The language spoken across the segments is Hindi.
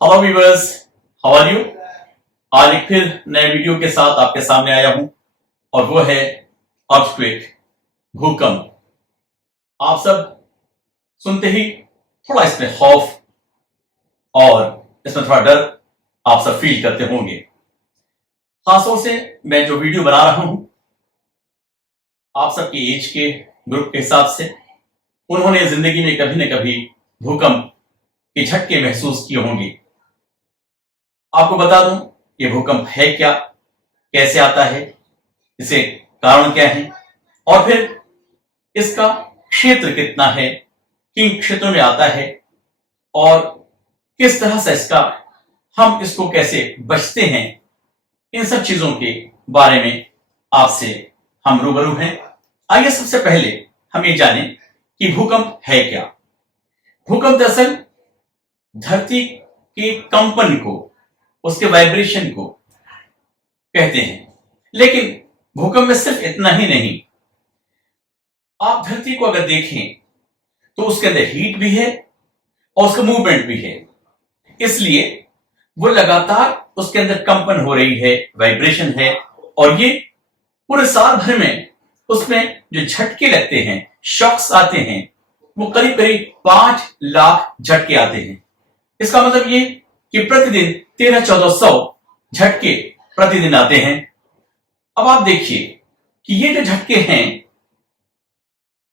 Hello viewers, how are you. आज एक फिर नए वीडियो के साथ आपके सामने आया हूं और वो है अर्थक्वेक, भूकंप। आप सब सुनते ही थोड़ा इसमें खौफ और इसमें थोड़ा डर आप सब फील करते होंगे। खासतौर से मैं जो वीडियो बना रहा हूं आप सबके एज के ग्रुप के हिसाब से, उन्होंने जिंदगी में कभी न कभी भूकंप के झटके महसूस किए होंगे। आपको बता दूं ये भूकंप है क्या, कैसे आता है, इसे कारण क्या है और फिर इसका क्षेत्र कितना है, किन क्षेत्रों में आता है और किस तरह से हम इसको कैसे बचते हैं। इन सब चीजों के बारे में आपसे हम रूबरू हैं। आइए सबसे पहले हम ये जानें कि भूकंप है क्या। भूकंप दरअसल धरती के कंपन को, उसके वाइब्रेशन को कहते हैं। लेकिन भूकंप में सिर्फ इतना ही नहीं, आप धरती को अगर देखें तो उसके अंदर हीट भी है और उसका मूवमेंट भी है, इसलिए वो लगातार उसके अंदर कंपन हो रही है, वाइब्रेशन है। और ये पूरे साल भर में उसमें जो झटके लगते हैं, शॉक्स आते हैं, वो करीब करीब 5 लाख झटके आते हैं। इसका मतलब ये कि प्रतिदिन 1300-1400 झटके प्रतिदिन आते हैं। अब आप देखिए कि ये जो झटके हैं,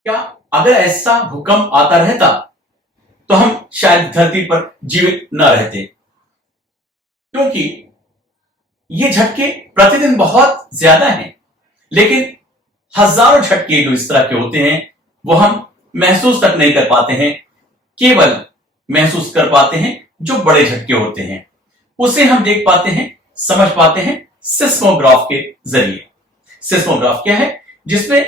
क्या अगर ऐसा भूकंप आता रहता तो हम शायद धरती पर जीवित न रहते, क्योंकि ये झटके प्रतिदिन बहुत ज्यादा हैं। लेकिन हजारों झटके जो इस तरह के होते हैं वो हम महसूस तक नहीं कर पाते हैं, केवल महसूस कर पाते हैं जो बड़े झटके होते हैं। उसे हम देख पाते हैं, समझ पाते हैं सिस्मोग्राफ के जरिए। सिस्मोग्राफ क्या है? जिसमें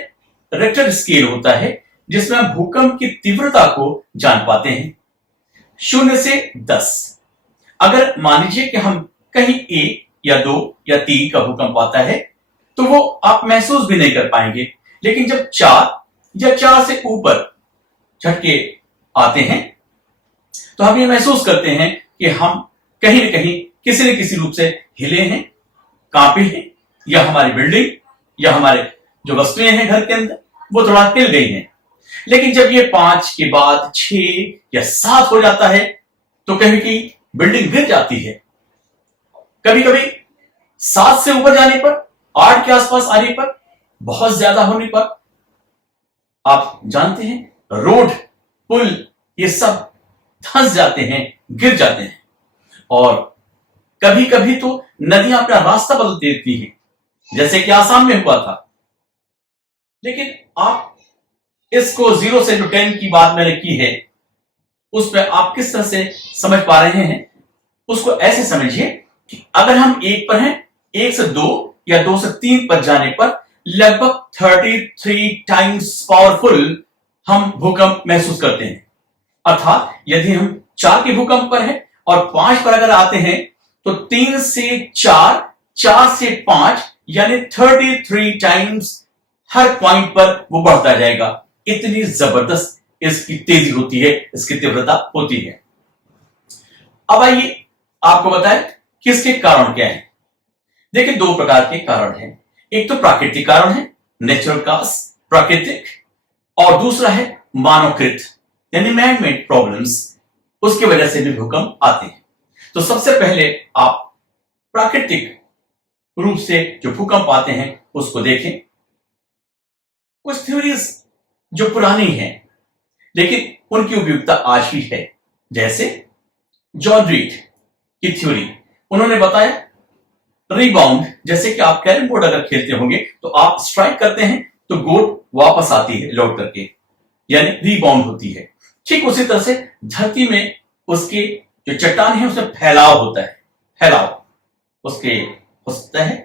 रिक्टर स्केल होता है, जिसमें हम भूकंप की तीव्रता को जान पाते हैं 0 से 10। अगर मान लीजिए कि हम कहीं 1 या 2 या 3 का भूकंप आता है तो वो आप महसूस भी नहीं कर पाएंगे। लेकिन जब 4 या 4 से ऊपर झटके आते हैं तो हम ये महसूस करते हैं कि हम कहीं न कहीं किसी न किसी रूप से हिले हैं, कांपे हैं, या हमारी बिल्डिंग या हमारे जो वस्तुएं हैं घर के अंदर वो थोड़ा हिल गई हैं। लेकिन जब ये 5 के बाद 6 या 7 हो जाता है तो कहीं की बिल्डिंग गिर जाती है। कभी कभी 7 से ऊपर जाने पर, 8 के आसपास आने पर, बहुत ज्यादा होने पर आप जानते हैं रोड, पुल, ये सब धंस जाते हैं, गिर जाते हैं। और कभी कभी तो नदियां अपना रास्ता बदल देती हैं, जैसे कि आसाम में हुआ था। लेकिन आप इसको 0 से जो 10 की बात मैंने की है उस पर आप किस तरह से समझ पा रहे हैं, उसको ऐसे समझिए कि अगर हम 1 पर हैं, 1 से 2 या 2 से 3 पर जाने पर लगभग 33 टाइम्स पावरफुल हम भूकंप महसूस करते हैं। अर्थात यदि हम 4 के भूकंप पर हैं और 5 पर अगर आते हैं तो 3 से 4, 4 से 5 यानी 33 टाइम्स हर पॉइंट पर वो बढ़ता जाएगा। इतनी जबरदस्त इसकी तेजी होती है, इसकी तीव्रता होती है। अब आइए आपको बताएं कि इसके कारण क्या है। देखिए 2 प्रकार के कारण हैं। एक तो प्राकृतिक कारण है, नेचुरल कॉज, प्राकृतिक, और दूसरा है मानवकृत यानी मैनमेड प्रॉब्लम्स, उसकी वजह से भी भूकंप आते हैं। तो सबसे पहले आप प्राकृतिक रूप से जो भूकंप आते हैं उसको देखें। कुछ थ्योरीज जो पुरानी हैं लेकिन उनकी उपयोगिता आज भी है, जैसे जॉन रीड की थ्योरी। उन्होंने बताया रीबाउंड, जैसे कि आप कैरम बोर्ड अगर खेलते होंगे तो आप स्ट्राइक करते हैं तो गोट वापस आती है लौट करके, यानी रीबाउंड होती है। ठीक उसी तरह से धरती में उसके जो चट्टान है उसमें फैलाव होता है, फैलाव उसके होता है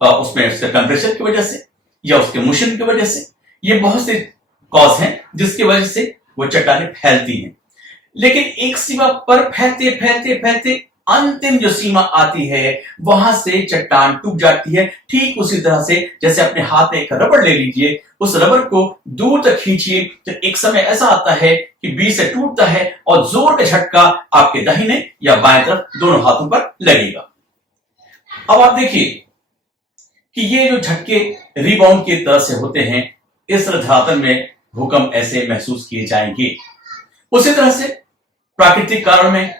उसमें उसके टेम्परेचर की वजह से या उसके मोशन की वजह से। ये बहुत से कॉज हैं जिसकी वजह से वो चट्टानें फैलती हैं। लेकिन एक सीमा पर फैलते फैलते फैलते अंतिम जो सीमा आती है वहां से चट्टान टूट जाती है। ठीक उसी तरह से जैसे अपने हाथ में एक रबड़ ले लीजिए, उस रबड़ को दूर तक खींचिए तो एक समय ऐसा आता है कि बीच से टूटता है और जोर का झटका आपके दाहिने या बाएं तरफ दोनों हाथों पर लगेगा। अब आप देखिए कि ये जो झटके रिबाउंड की तरह से होते हैं, इस धरातल में भूकंप ऐसे महसूस किए जाएंगे। उसी तरह से प्राकृतिक कारण में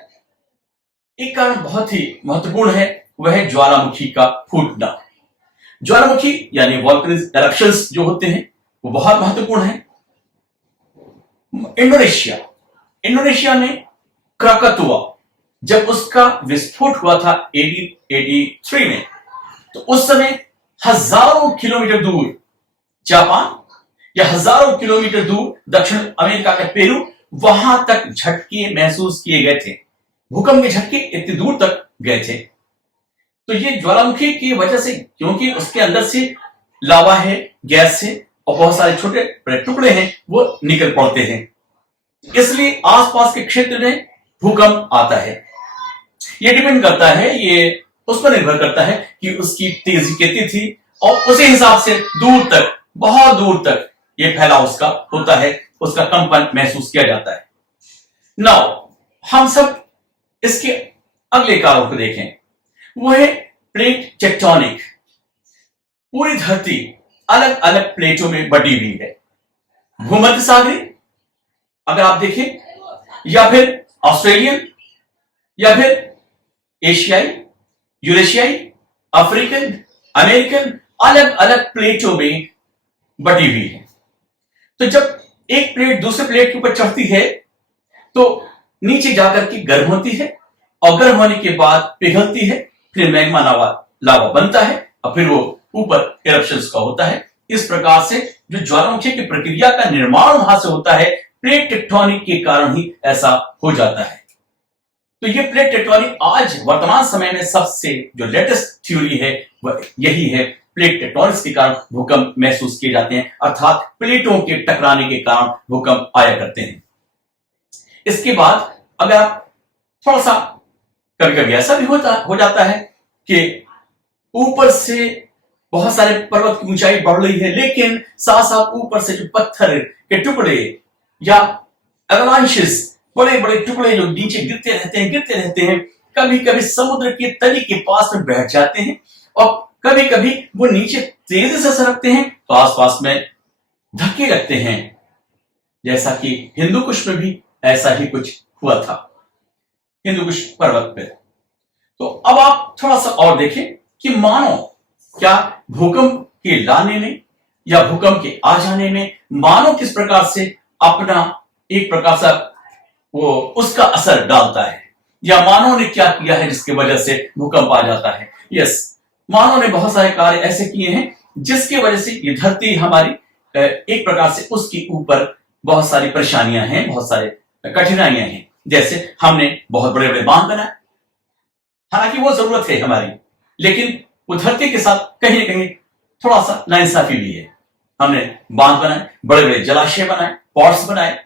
एक कारण बहुत ही महत्वपूर्ण है, वह है ज्वालामुखी का फूटना। ज्वालामुखी यानी वोल्केनिक एरप्शंस जो होते हैं वो बहुत महत्वपूर्ण है। इंडोनेशिया में क्राकातुआ, जब उसका विस्फोट हुआ था 1883 में, तो उस समय हजारों किलोमीटर दूर जापान या हजारों किलोमीटर दूर दक्षिण अमेरिका का पेरू, वहां तक झटके महसूस किए गए थे। भूकंप के झटके इतनी दूर तक गए थे। तो ये ज्वालामुखी की वजह से, क्योंकि उसके अंदर से लावा है, गैस है और बहुत सारे छोटे बड़े टुकड़े हैं, वो निकल पड़ते हैं, इसलिए आसपास के क्षेत्र में भूकंप आता है। ये डिपेंड करता है, ये उस पर निर्भर करता है कि उसकी तेजी कितनी थी और उसी हिसाब से दूर तक, बहुत दूर तक ये फैलाव उसका होता है, उसका कंपन महसूस किया जाता है। नाउ हम सब इसके अगले कारणों को देखें, वो है प्लेट टेक्टोनिक। पूरी धरती अलग अलग प्लेटों में बटी हुई है। भूमध्य सागरी अगर आप देखें, या फिर ऑस्ट्रेलियन, या फिर एशियाई, यूरेशियाई, अफ्रीकन, अमेरिकन, अलग अलग प्लेटों में बटी हुई है। तो जब एक प्लेट दूसरे प्लेट के ऊपर चढ़ती है तो नीचे जाकर के गर्म होती है और गर्म होने के बाद पिघलती है, फिर मैग्मा लावा बनता है और फिर वो ऊपर इरप्शंस का होता है। इस प्रकार से जो ज्वालामुखी की प्रक्रिया का निर्माण वहां से होता है, प्लेट टेक्टोनिक के कारण ही ऐसा हो जाता है। तो ये प्लेट टेक्टोनिक आज वर्तमान समय में सबसे जो लेटेस्ट थ्योरी है वह यही है, प्लेट टेक्टोनिक्स के कारण भूकंप महसूस किए जाते हैं, अर्थात प्लेटों के टकराने के कारण भूकंप आया करते हैं। इसके बाद अगर आप थोड़ा सा, कभी कभी ऐसा भी हो जाता है कि ऊपर से बहुत सारे पर्वत की ऊंचाई बढ़ रही है, लेकिन साथ साथ ऊपर से जो पत्थर के टुकड़े या एवलांचेस, बड़े बड़े टुकड़े जो नीचे गिरते रहते हैं, कभी कभी समुद्र के तली के पास में बैठ जाते हैं और कभी कभी वो नीचे तेजी से सरकते हैं तो आसपास में धक्के लगते हैं, जैसा कि हिंदू कुश में भी ऐसा ही कुछ हुआ था, हिंदू कुश पर्वत पे। तो अब आप थोड़ा सा और देखें कि मानो क्या भूकंप के लाने में या भूकंप के आ जाने में मानो किस प्रकार से अपना एक प्रकार से वो उसका असर डालता है, या मानव ने क्या किया है जिसकी वजह से भूकंप आ जाता है। यस, मानव ने बहुत सारे कार्य ऐसे किए हैं जिसकी वजह से ये धरती हमारी एक प्रकार से उसके ऊपर बहुत सारी परेशानियां हैं, बहुत सारे कठिनाइयां हैं। जैसे हमने बहुत बड़े बड़े बांध बनाए, हालांकि वो जरूरत है हमारी, लेकिन वो धरती के साथ कहीं ना कहीं थोड़ा सा नाइंसाफी भी है। हमने बांध बनाए, बड़े बड़े जलाशय बनाए, पॉट्स बनाए,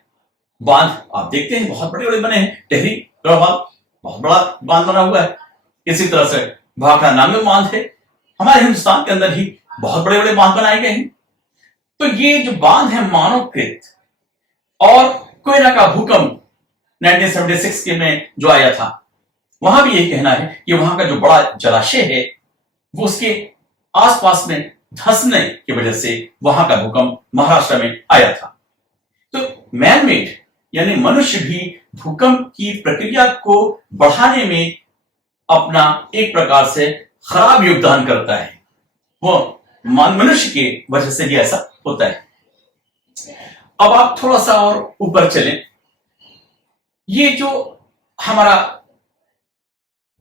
बांध आप देखते हैं बहुत बड़े बड़े बने हैं। टेहरी बांध बहुत बड़ा बांध बना हुआ है। इसी तरह से भाखड़ा नामक बांध है, हमारे हिंदुस्तान के अंदर ही बहुत बड़े बड़े बांध बनाए गए हैं। तो ये जो बांध है मानवकृत, और कोयना का भूकंप 1976 के में जो आया था, वहां भी यही कहना है कि वहां का जो बड़ा जलाशय है वो उसके आसपास में धंसने की वजह से वहां का भूकंप महाराष्ट्र में आया था। तो मैनमेड यानी मनुष्य भी भूकंप की प्रक्रिया को बढ़ाने में अपना एक प्रकार से खराब योगदान करता है, वो मनुष्य की वजह से भी ऐसा होता है। अब आप थोड़ा सा और ऊपर चलें, ये जो हमारा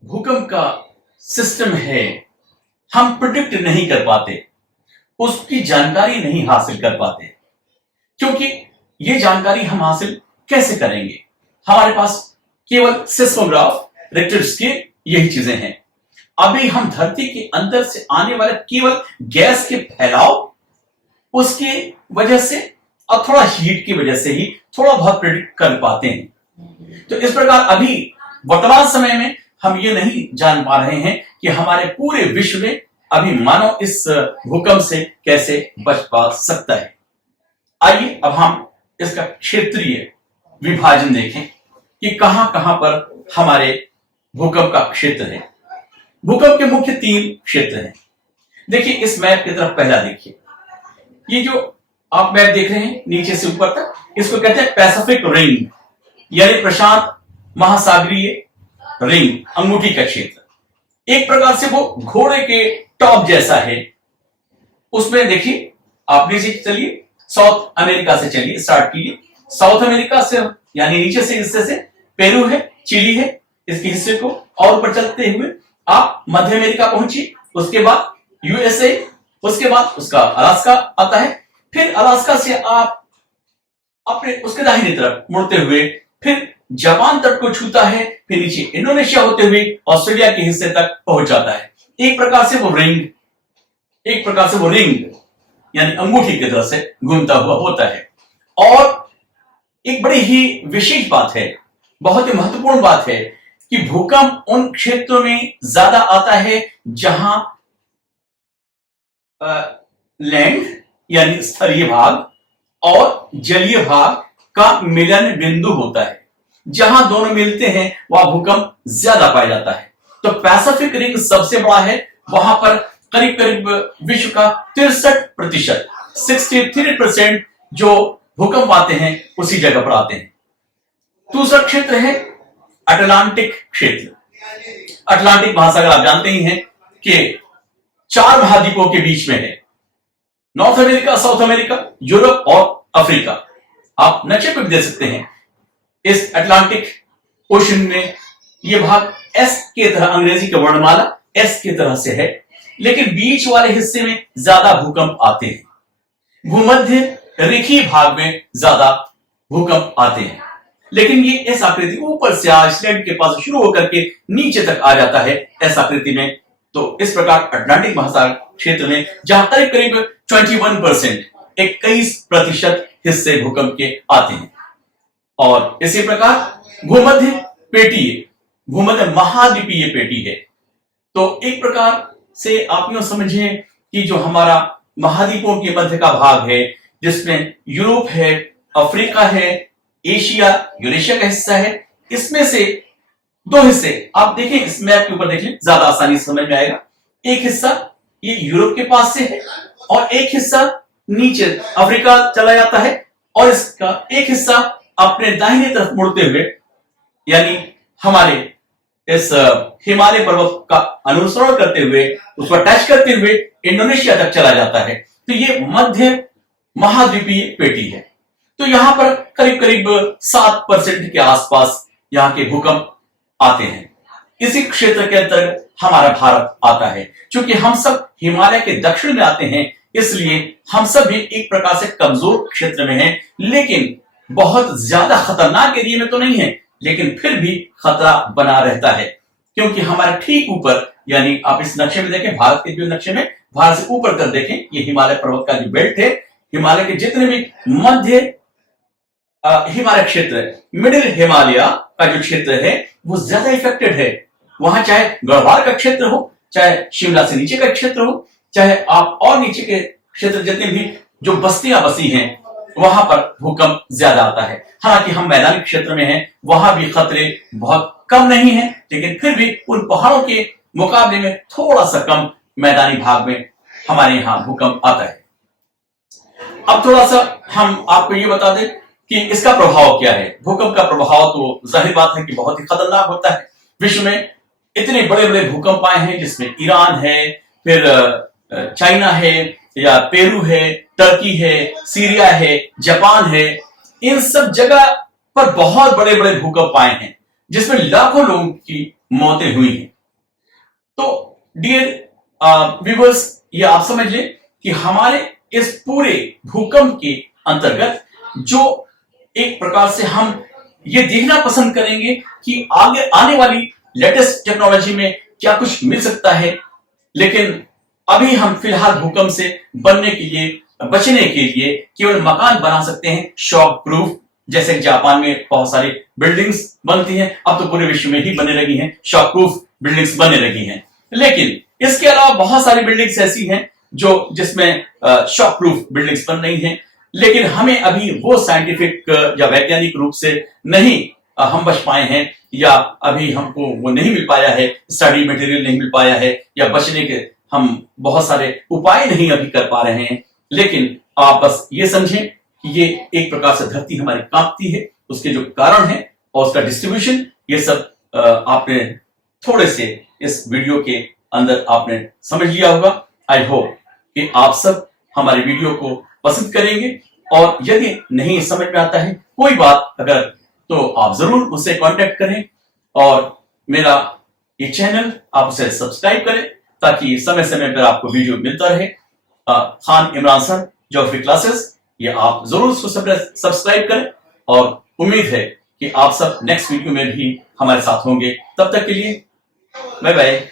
भूकंप का सिस्टम है हम प्रिडिक्ट नहीं कर पाते, उसकी जानकारी नहीं हासिल कर पाते, क्योंकि ये जानकारी हम हासिल कैसे करेंगे? हमारे पास केवल सिस्मोग्राफ, रिक्टर स्केल, यही चीजें हैं। अभी हम धरती के अंदर से आने वाले केवल गैस के फैलाव, उसकी वजह से और थोड़ा हीट की वजह से ही थोड़ा बहुत प्रिडिक्ट कर पाते हैं। तो इस प्रकार अभी वर्तमान समय में हम ये नहीं जान पा रहे हैं कि हमारे पूरे विश्व में अभी मानव इस भूकंप से कैसे बच पा सकता है। आइए अब हम इसका क्षेत्रीय विभाजन देखें कि कहां कहां पर हमारे भूकंप का क्षेत्र है। भूकंप के मुख्य 3 क्षेत्र हैं। देखिए इस मैप की तरफ पहला देखिए, ये जो आप मैप देख रहे हैं नीचे से ऊपर तक, इसको कहते हैं पैसिफिक रिंग, यानी प्रशांत महासागरीय रिंग, अंगूठी का क्षेत्र। एक प्रकार से वो घोड़े के टॉप जैसा है। उसमें देखिए आप नीचे चलिए, साउथ अमेरिका से चलिए, स्टार्ट कीजिए। साउथ अमेरिका से यानी नीचे से हिस्से से पेरू है, चिली है, इसके हिस्से को और ऊपर चलते हुए आप मध्य अमेरिका पहुंचिए, उसके बाद यूएसए, उसके बाद उसका अलास्का आता है, फिर अलास्का से आप अपने उसके दाहिनी तरफ मुड़ते हुए फिर जापान तट को छूता है, फिर नीचे इंडोनेशिया होते हुए ऑस्ट्रेलिया के हिस्से तक पहुंच जाता है। एक प्रकार से वो रिंग यानी अंगूठी की तरह से घूमता हुआ होता है। और एक बड़ी ही विशेष बात है, बहुत ही महत्वपूर्ण बात है कि भूकंप उन क्षेत्रों में ज्यादा आता है जहां लैंड यानी स्थलीय भाग और जलीय भाग का मिलन बिंदु होता है। जहां दोनों मिलते हैं वहां भूकंप ज्यादा पाया जाता है। तो पैसिफिक रिंग सबसे बड़ा है, वहां पर करीब करीब विश्व का 63% 63% जो भूकंप आते हैं उसी जगह पर आते हैं। दूसरा क्षेत्र है अटलांटिक क्षेत्र। अटलांटिक महासागर आप जानते ही हैं कि 4 महाद्वीपों के बीच में है, north America, south America, Europe और अफ्रीका। आप नक्शे पर भी देख सकते हैं। इस अटलांटिक ओशन में यह भाग एस के तरह, अंग्रेजी का वर्णमाला एस की तरह से है, लेकिन बीच वाले हिस्से में ज्यादा भूकंप आते हैं। भूमध्य रेखीय भाग में ज्यादा भूकंप आते हैं, लेकिन ये एस आकृति ऊपर से आइसलैंड के पास शुरू होकर के नीचे तक आ जाता है एस आकृति में। तो इस प्रकार अटलांटिक महासागर क्षेत्र में जहां करीब करीब 21% 21% हिस्से भूकंप के आते हैं। और इसी प्रकार भूमध्य महाद्वीपीय पेटी है। तो एक प्रकार से आप यूं समझें कि जो हमारा महाद्वीपों के मध्य का भाग है, जिसमें यूरोप है, अफ्रीका है, एशिया, यूरेशिया का हिस्सा है, इसमें से 2 हिस्से आप देखें, इस मैप के ऊपर देखें, ज्यादा आसानी से समझ में आएगा। एक हिस्सा ये यूरोप के पास से है और एक हिस्सा नीचे अफ्रीका चला जाता है, और इसका एक हिस्सा अपने दाहिने तरफ मुड़ते हुए यानी हमारे इस हिमालय पर्वत का अनुसरण करते हुए, उसको टच करते हुए इंडोनेशिया तक चला जाता है। तो ये मध्य महाद्वीपीय पेटी है। तो यहां पर करीब करीब 7% के आसपास यहां के भूकंप आते हैं। इसी क्षेत्र के अंतर्गत हमारा भारत आता है। क्योंकि हम सब हिमालय के दक्षिण में आते हैं, इसलिए हम सब भी एक प्रकार से कमजोर क्षेत्र में हैं, लेकिन बहुत ज्यादा खतरनाक एरिया में तो नहीं है, लेकिन फिर भी खतरा बना रहता है। क्योंकि हमारे ठीक ऊपर, यानी आप इस नक्शे में देखें, भारत के जो नक्शे में भारत से ऊपर कर देखें, ये हिमालय पर्वत का जो बेल्ट है, हिमालय के जितने भी मध्य हिमालय क्षेत्र है, मिडिल हिमालय का जो क्षेत्र है वो ज्यादा इफेक्टेड है। वहां चाहे गढ़वाल का क्षेत्र हो, चाहे शिमला से नीचे का क्षेत्र हो, चाहे आप और नीचे के क्षेत्र जितने भी जो बस्तियां बसी हैं, वहां पर भूकंप ज्यादा आता है। हालांकि हम मैदानी क्षेत्र में हैं, वहां भी खतरे बहुत कम नहीं है, लेकिन फिर भी उन पहाड़ों के मुकाबले में थोड़ा सा कम मैदानी भाग में हमारे यहां भूकंप आता है। अब थोड़ा सा हम आपको ये बता दें कि इसका प्रभाव क्या है। भूकंप का प्रभाव तो जाहिर बात है कि बहुत ही खतरनाक होता है। विश्व में इतने बड़े बड़े भूकंप आए हैं, जिसमें ईरान है, फिर चाइना है, या पेरू है, टर्की है, सीरिया है, जापान है। इन सब जगह पर बहुत बड़े बड़े भूकंप आए हैं, जिसमें लाखों लोगों की मौतें हुई हैं। तो डियर व्यूअर्स, ये आप समझ लें कि हमारे इस पूरे भूकंप के अंतर्गत जो एक प्रकार से हम ये देखना पसंद करेंगे कि आगे आने वाली लेटेस्ट टेक्नोलॉजी में क्या कुछ मिल सकता है। लेकिन अभी हम फिलहाल भूकंप से बचने के लिए केवल मकान बना सकते हैं शॉक प्रूफ, जैसे जापान में बहुत सारी बिल्डिंग्स बनती हैं, अब तो पूरे विश्व में ही बनने लगी हैं, शॉक प्रूफ बिल्डिंग्स बनने लगी हैं। लेकिन इसके अलावा बहुत सारी बिल्डिंग्स ऐसी हैं जो जिसमें शॉक प्रूफ बिल्डिंग्स बन रही हैं, लेकिन हमें अभी वो साइंटिफिक या वैज्ञानिक रूप से नहीं हम बच पाए हैं, या अभी हमको वो नहीं मिल पाया है, स्टडी मटेरियल नहीं मिल पाया है, या बचने के हम बहुत सारे उपाय नहीं अभी कर पा रहे हैं। लेकिन आप बस ये समझें कि ये एक प्रकार से धरती हमारी कांपती है, उसके जो कारण है और उसका डिस्ट्रीब्यूशन, ये सब आपने थोड़े से इस वीडियो के अंदर आपने समझ लिया होगा। आई होप कि आप सब हमारे वीडियो को पसंद करेंगे, और यदि नहीं समझ में आता है कोई बात अगर, तो आप जरूर मुझसे कांटेक्ट करें, और मेरा ये चैनल आप उसे सब्सक्राइब करें ताकि समय समय पर आपको वीडियो मिलता रहे। Khan Imran sir geography classes, ये आप जरूर उसको सब्सक्राइब करें, और उम्मीद है कि आप सब नेक्स्ट वीडियो में भी हमारे साथ होंगे। तब तक के लिए बाय बाय।